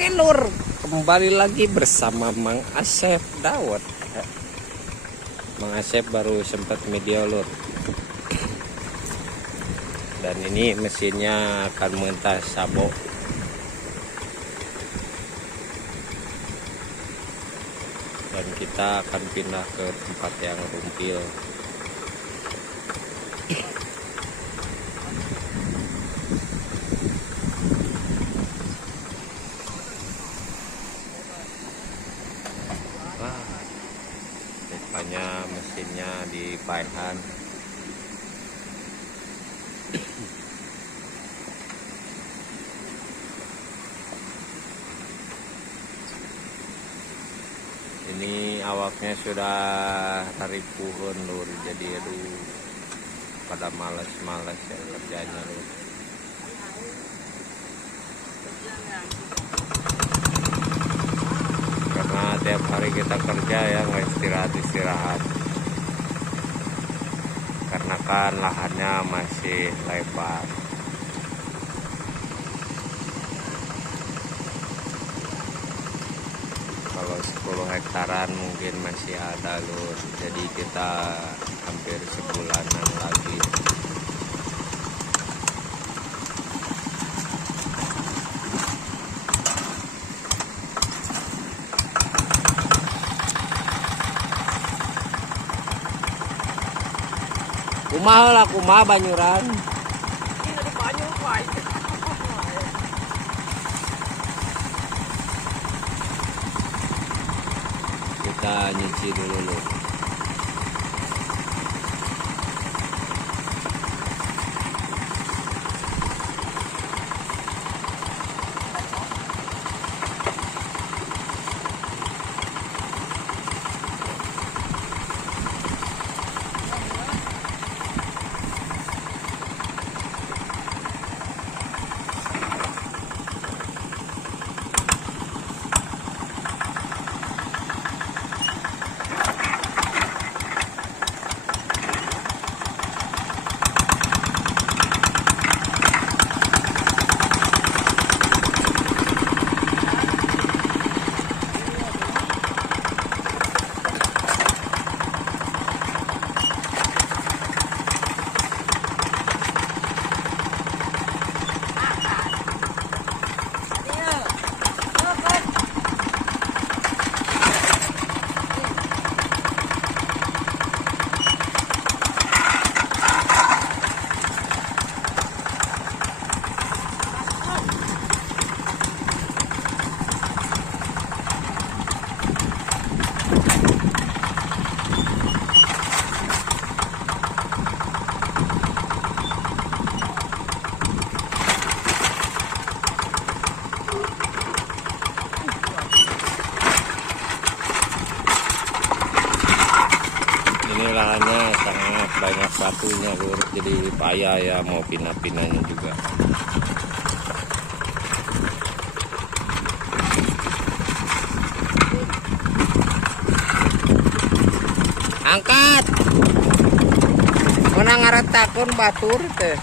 Oke lur, kembali lagi bersama Mang Asep Dawet. Mang Asep baru sempat video lur. Dan ini mesinnya akan mentas sabo. Dan kita akan pindah ke tempat yang rumpil. Rupanya mesinnya di Paihan. Ini awaknya sudah tarik puhun lur, jadi aduh pada males-males ya kerjanya lur. Karena tiap hari kita kerja ya nggak istirahat. Karena kan lahannya masih lebar. Kalau 10 hektaran mungkin masih ada lur. Jadi kita hampir sebulanan lagi. Kumaha lah, kumaha Banyuran. Kita nyuci dulu loh. Ini lahannya sangat banyak batunya lur, jadi payah ya mau pindah-pindahnya juga. Angkat, mana ngaretakun batur teh.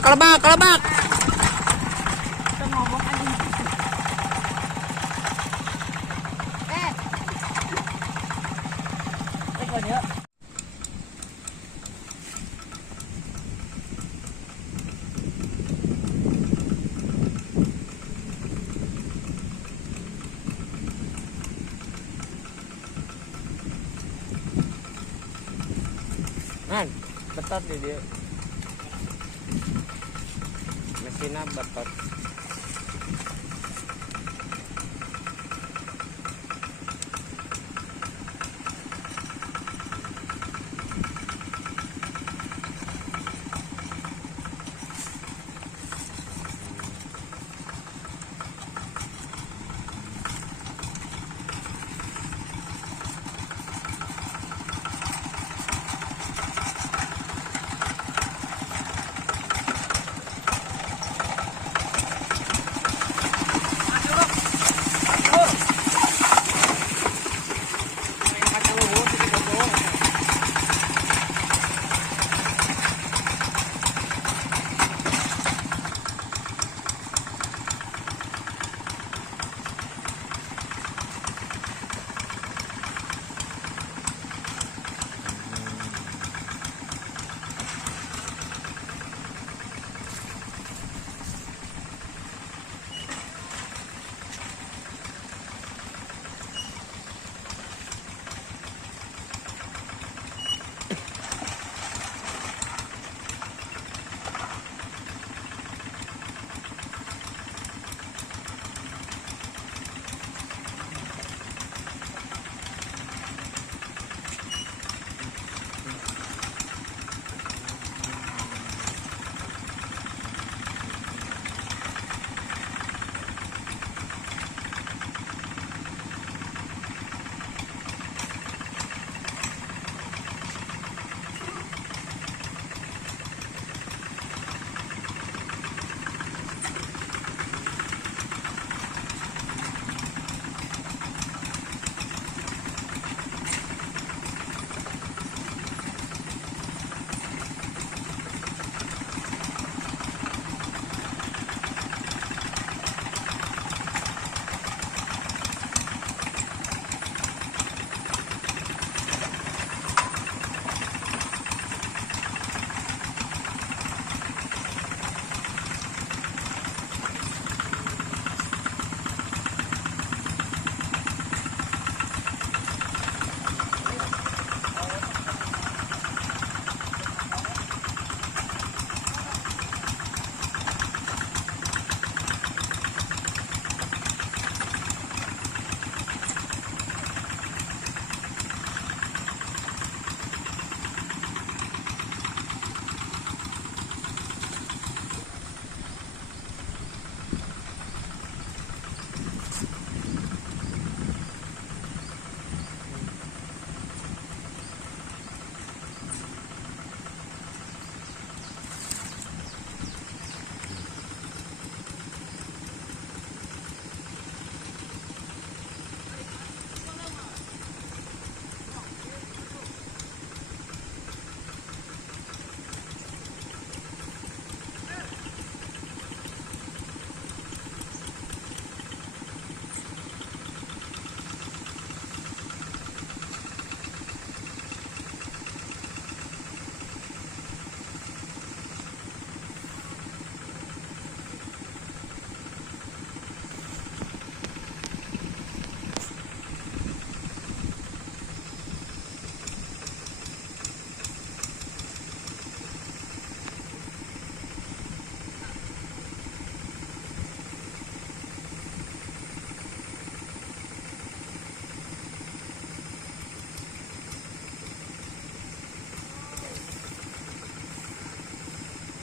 Kelebak. Man, betot di dia. Mesinnya betot.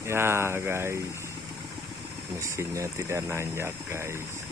Ya guys, mesinnya tidak nanjak guys.